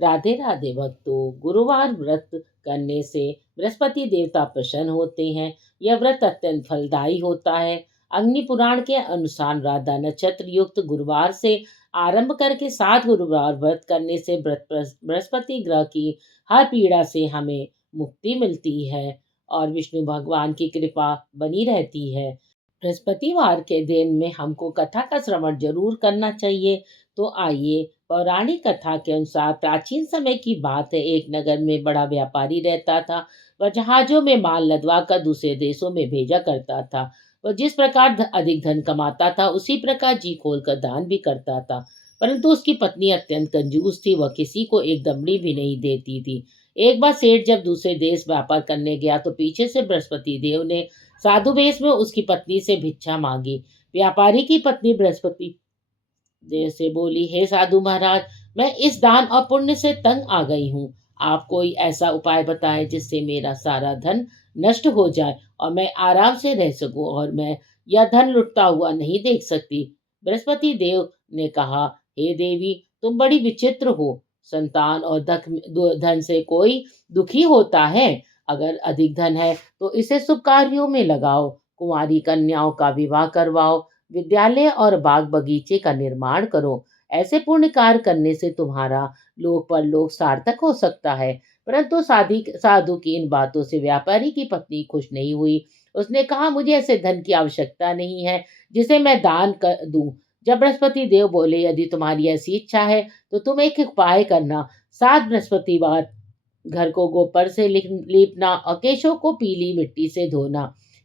राधे राधे भक्तों, गुरुवार व्रत करने से बृहस्पति देवता प्रसन्न होते हैं। यह व्रत अत्यंत फलदायी होता है। अग्नि पुराण के अनुसार राधा नक्षत्र युक्त गुरुवार से आरंभ करके 7 गुरुवार व्रत करने से बृहस्पति ग्रह की हर पीड़ा से हमें मुक्ति मिलती है और विष्णु भगवान की कृपा बनी रहती है। बृहस्पतिवार के दिन में हमको कथा का श्रवण जरूर करना चाहिए। तो आइए, पौराणिक कथा के अनुसार प्राचीन समय की बात है। एक नगर में बड़ा व्यापारी रहता था। वह जहाजों में माल लदवा कर दूसरे देशों में भेजा करता था। वह जिस प्रकार अधिक धन कमाता था, उसी प्रकार जी खोल कर दान भी करता था। परंतु उसकी पत्नी अत्यंत कंजूस थी। वह किसी को एक दमड़ी भी नहीं देती थी। एक बार सेठ जब दूसरे देश व्यापार करने गया तो पीछे से बृहस्पति देव ने साधु वेश में उसकी पत्नी से भिक्षा मांगी। व्यापारी की पत्नी बृहस्पति देव से बोली, हे साधु महाराज, मैं इस दान और पुण्य से तंग आ गई हूँ। आप कोई ऐसा उपाय बताएं जिससे मेरा सारा धन नष्ट हो जाए और मैं आराम से रह सकूं और मैं यह धन लुटता हुआ नहीं देख सकती। बृहस्पति देव ने कहा, हे देवी, तुम बड़ी विचित्र हो। संतान और धन से कोई दुखी होता है। अगर अधिक धन है तो इसे शुभ कार्यों में लगाओ। कुंवारी कन्याओं का विवाह करवाओ। विद्यालय और बाग बगीचे का निर्माण करो। ऐसे पुण्य कार्य करने से तुम्हारा लोक परलोक सार्थक हो सकता है। परंतु साधु की इन बातों से व्यापारी की पत्नी खुश नहीं हुई। उसने कहा, मुझे ऐसे धन की आवश्यकता नहीं है जिसे मैं दान कर दूं। जब बृहस्पति देव बोले, यदि तुम्हारी ऐसी इच्छा है तो तुम एक उपाय करना। 7 बृहस्पतिवार घर को गोबर से लीपना और केशों को पीली मिट्टी से धोना।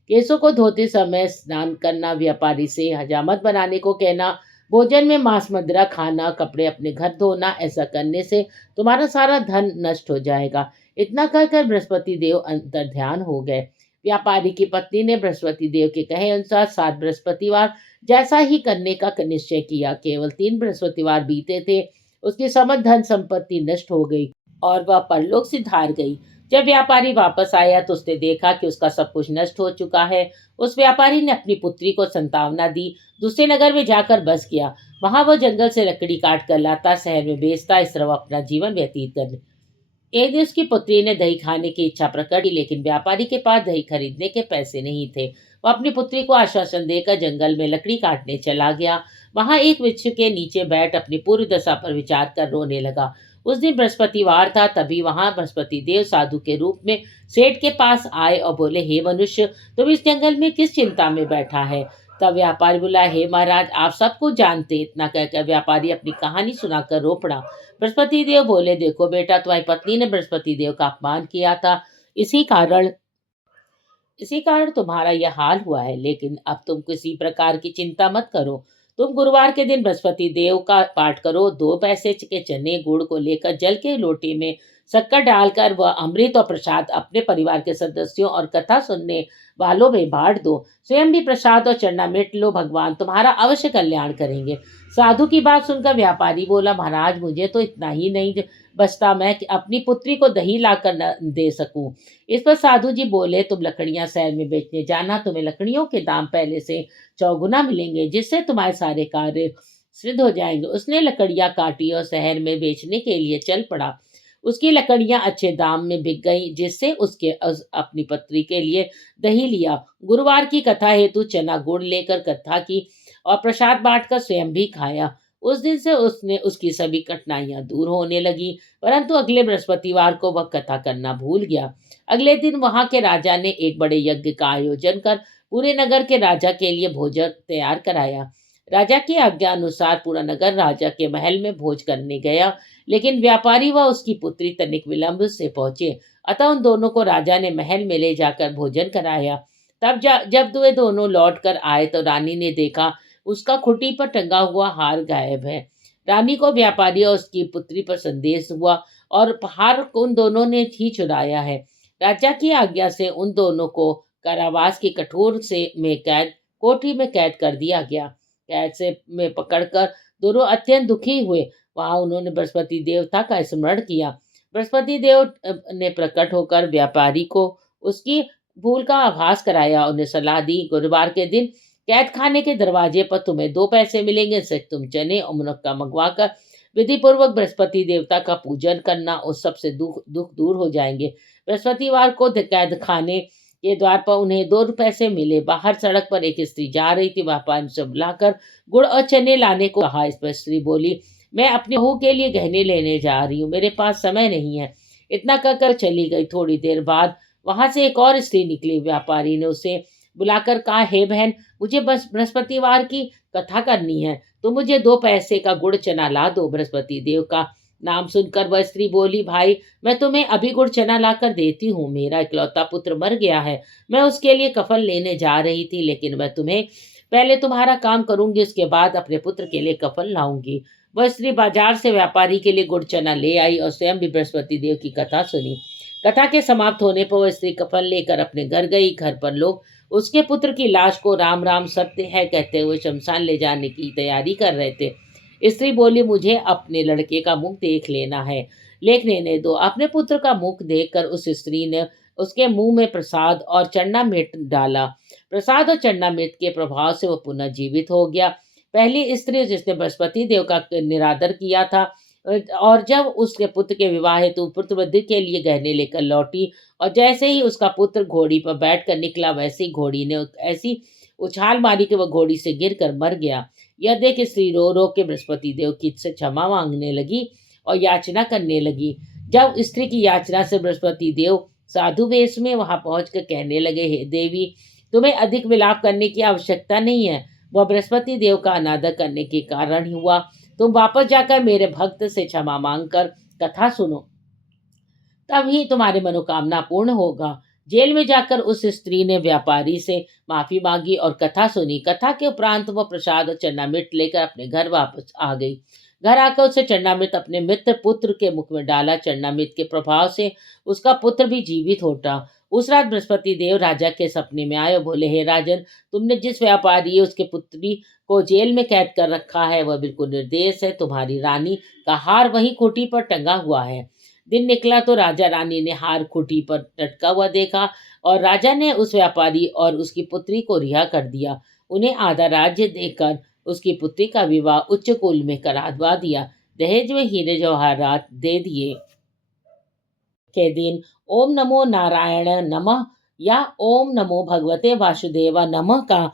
केशों को धोते समय स्नान करना, व्यापारी से हजामत बनाने को कहना, भोजन में मांस मदिरा खाना, कपड़े अपने घर धोना। ऐसा करने से तुम्हारा सारा धन नष्ट हो जाएगा। इतना कहकर बृहस्पति देव अंतर ध्यान हो गए। व्यापारी की पत्नी ने बृहस्पति देव के कहे अनुसार 7 बृहस्पतिवार जैसा ही करने का निश्चय किया। केवल 3 बृहस्पतिवार बीते थे, उसकी समस्त धन संपत्ति नष्ट हो गई और वह परलोक से धार गई। जब व्यापारी वापस आया तो उसने देखा कि उसका सब कुछ नष्ट हो चुका है। उस व्यापारी ने अपनी पुत्री को संतावना दी, दूसरे नगर में जाकर बस गया। वहां वह जंगल से लकड़ी काट कर लाता, शहर में बेचता, इस तरह वह अपना जीवन व्यतीत कर। एक दिन उसकी पुत्री ने दही खाने की इच्छा प्रकट की, लेकिन व्यापारी के पास दही खरीदने के पैसे नहीं थे। वह अपनी पुत्री को आश्वासन देकर जंगल में लकड़ी काटने चला गया। वहां एक वृक्ष के नीचे बैठ अपनी पूर्व दशा पर विचार कर रोने लगा। उस दिन बृहस्पतिवार था। तभी वहां बृहस्पति देव साधु के रूप में सेठ के पास आए और बोले, हे मनुष्य, तुम इस जंगल में किस चिंता में बैठा है? तब व्यापारी बोला, हे महाराज, आप सब कुछ जानते। इतना कहकर व्यापारी अपनी कहानी सुनाकर रो पड़ा। बृहस्पति देव बोले, देखो बेटा, तुम्हारी पत्नी ने बृहस्पति देव का अपमान किया था। इसी कारण इसी कारण तुम्हारा यह हाल हुआ है। लेकिन अब तुम किसी प्रकार की चिंता मत करो। तुम गुरुवार के दिन बृहस्पति देव का पाठ करो। 2 पैसे के चने गुड़ को लेकर जल के लोटे में शक्कर डालकर वह अमृत और प्रसाद अपने परिवार के सदस्यों और कथा सुनने वालों में बांट दो। स्वयं भी प्रसाद और चरणामृत लो, भगवान तुम्हारा अवश्य कल्याण करेंगे। साधु की बात सुनकर व्यापारी बोला, महाराज, मुझे तो इतना ही नहीं बचता मैं कि अपनी पुत्री को दही लाकर न दे सकूं। इस पर साधु जी बोले, तुम लकड़ियां शहर में बेचने जाना, तुम्हें लकड़ियों के दाम पहले से चौगुना मिलेंगे, जिससे तुम्हारे सारे कार्य सिद्ध हो जाएंगे। उसने लकड़ियां काटी और शहर में बेचने के लिए चल पड़ा। उसकी लकड़ियां अच्छे दाम में बिक गई, जिससे उसके अपनी पत्री के लिए दही लिया। गुरुवार की कथा हेतु चना गुड़ लेकर कथा की और प्रसाद बांटकर स्वयं भी खाया। उस दिन से उसने उसकी सभी कठिनाइयां दूर होने लगी। परंतु अगले बृहस्पतिवार को वह कथा करना भूल गया। अगले दिन वहां के राजा ने एक बड़े यज्ञ का आयोजन कर पूरे नगर के राजा के लिए भोजन तैयार कराया। राजा की आज्ञा अनुसार पूरा नगर राजा के महल में भोज करने गया, लेकिन व्यापारी व उसकी पुत्री तनिक विलंब से पहुंचे। अतः उन दोनों को राजा ने महल में ले जाकर भोजन कराया। तब जब वे दोनों लौट कर आए तो रानी ने देखा उसका खुटी पर टंगा हुआ हार गायब है। रानी को व्यापारी और उसकी पुत्री पर संदेश हुआ और हार उन दोनों ने ही चुराया है। राजा की आज्ञा से उन दोनों को कारावास की कठोर से में कैद कोठरी में कैद कर दिया गया। कैद से में पकड़कर दोनों अत्यंत दुखी हुए। वहां उन्होंने बृहस्पति देवता का स्मरण किया। बृहस्पति देव ने प्रकट होकर व्यापारी को उसकी भूल का आभास कराया। उन्हें सलाह दी, गुरुवार के दिन कैद खाने के दरवाजे पर तुम्हें 2 पैसे मिलेंगे, से तुम चने और मुनक्का मंगवा कर विधि पूर्वक बृहस्पति देवता का पूजन करना, उस सबसे दुख दुख दूर हो जाएंगे। बृहस्पतिवार को कैद खाने के द्वार पर उन्हें 2 रुपए से मिले। बाहर सड़क पर एक स्त्री जा रही थी, व्यापारी से बुलाकर गुड़ और चने लाने को कहा। इस पर स्त्री बोली, मैं अपनी बहू के लिए गहने लेने जा रही हूँ, मेरे पास समय नहीं है। इतना कहकर चली गई। थोड़ी देर बाद वहां से एक और स्त्री निकली। व्यापारी ने उसे बुलाकर कहा, हे बहन, मुझे बस बृहस्पतिवार की कथा करनी है, तो मुझे 2 पैसे का गुड़ चना ला दो। बृहस्पति देव का नाम सुनकर वह स्त्री बोली, भाई, मैं तुम्हें अभी गुड़ चना लाकर देती हूँ। मेरा इकलौता पुत्र मर गया है, मैं उसके लिए कफन लेने जा रही थी, लेकिन मैं तुम्हें पहले तुम्हारा काम करूंगी, उसके बाद अपने पुत्र के लिए कफन लाऊंगी। वह स्त्री बाजार से व्यापारी के लिए गुड़ चना ले आई और स्वयं भी बृहस्पति देव की कथा सुनी। कथा के समाप्त होने पर वह स्त्री कफन लेकर अपने घर गई। घर पर लोग उसके पुत्र की लाश को राम राम सत्य है कहते हुए शमशान ले जाने की तैयारी कर रहे थे। स्त्री बोली, मुझे अपने लड़के का मुख देख लेना है, लेख लेने दो। अपने पुत्र का मुख देखकर उस स्त्री ने उसके मुंह में प्रसाद और चन्ना मिर्च डाला। प्रसाद और चन्ना मिर्च के प्रभाव से वह पुनः जीवित हो गया। पहली स्त्री जिसने बृहस्पति देव का निरादर किया था, और जब उसके पुत्र के विवाह हेतु पुत्रवृद्धि के लिए गहने लेकर लौटी, और जैसे ही उसका पुत्र घोड़ी पर बैठकर निकला, वैसे ही घोड़ी ने ऐसी उछाल मारी कि वह घोड़ी से गिरकर मर गया। यह देख स्त्री रो रो के बृहस्पति देव की से क्षमा मांगने लगी और याचना करने लगी। जब स्त्री की याचना से बृहस्पति देव साधु वेश में वहां पहुंच कर कहने लगे, हे देवी, तुम्हें अधिक विलाप करने की आवश्यकता नहीं है, वह बृहस्पति देव का अनादर करने के कारण ही हुआ। तुम वापस जाकर मेरे भक्त से क्षमा मांगकर कथा सुनो, तभी तुम्हारी मनोकामना पूर्ण होगा। जेल में जाकर उस स्त्री ने व्यापारी से माफी मांगी और कथा सुनी। कथा के उपरांत वह प्रसाद और चन्नामृत लेकर अपने घर वापस आ गई। घर आकर उसे चन्नामृत अपने मित्र पुत्र के मुख में डाला। चन्नामृत के प्रभाव से उसका पुत्र भी जीवित होता। उस रात बृहस्पति देव राजा के सपने में आए और बोले, हे राजन, तुमने जिस व्यापारी उसके पुत्री को जेल में कैद कर रखा है, वह बिल्कुल निर्दोष है। तुम्हारी रानी का हार वही खूंटी पर टंगा हुआ है। दिन निकला तो राजा रानी ने हार खूंटी पर लटका हुआ देखा, और राजा ने उस व्यापारी और उसकी पुत्री को रिहा कर दिया। उन्हें आधा राज्य देकर उसकी पुत्री का विवाह उच्च कुल में करवा दिया। दहेज में हीरे जवाहरात दे दिए। के दिन ओम नमो नारायण नमः या ओम नमो भगवते वासुदेवा नमः का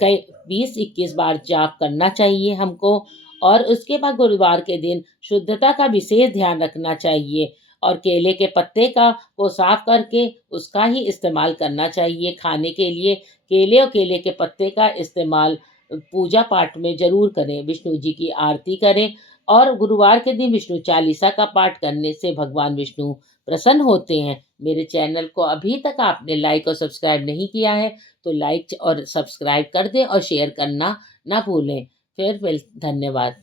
कई 20-21 बार जाप करना चाहिए हमको। और उसके बाद गुरुवार के दिन शुद्धता का विशेष ध्यान रखना चाहिए, और केले के पत्ते का को साफ करके उसका ही इस्तेमाल करना चाहिए खाने के लिए। केले और केले के पत्ते का इस्तेमाल पूजा पाठ में जरूर करें। विष्णु जी की आरती करें, और गुरुवार के दिन विष्णु चालीसा का पाठ करने से भगवान विष्णु प्रसन्न होते हैं। मेरे चैनल को अभी तक आपने लाइक और सब्सक्राइब नहीं किया है, तो लाइक और सब्सक्राइब कर दें और शेयर करना ना भूलें। फिर धन्यवाद।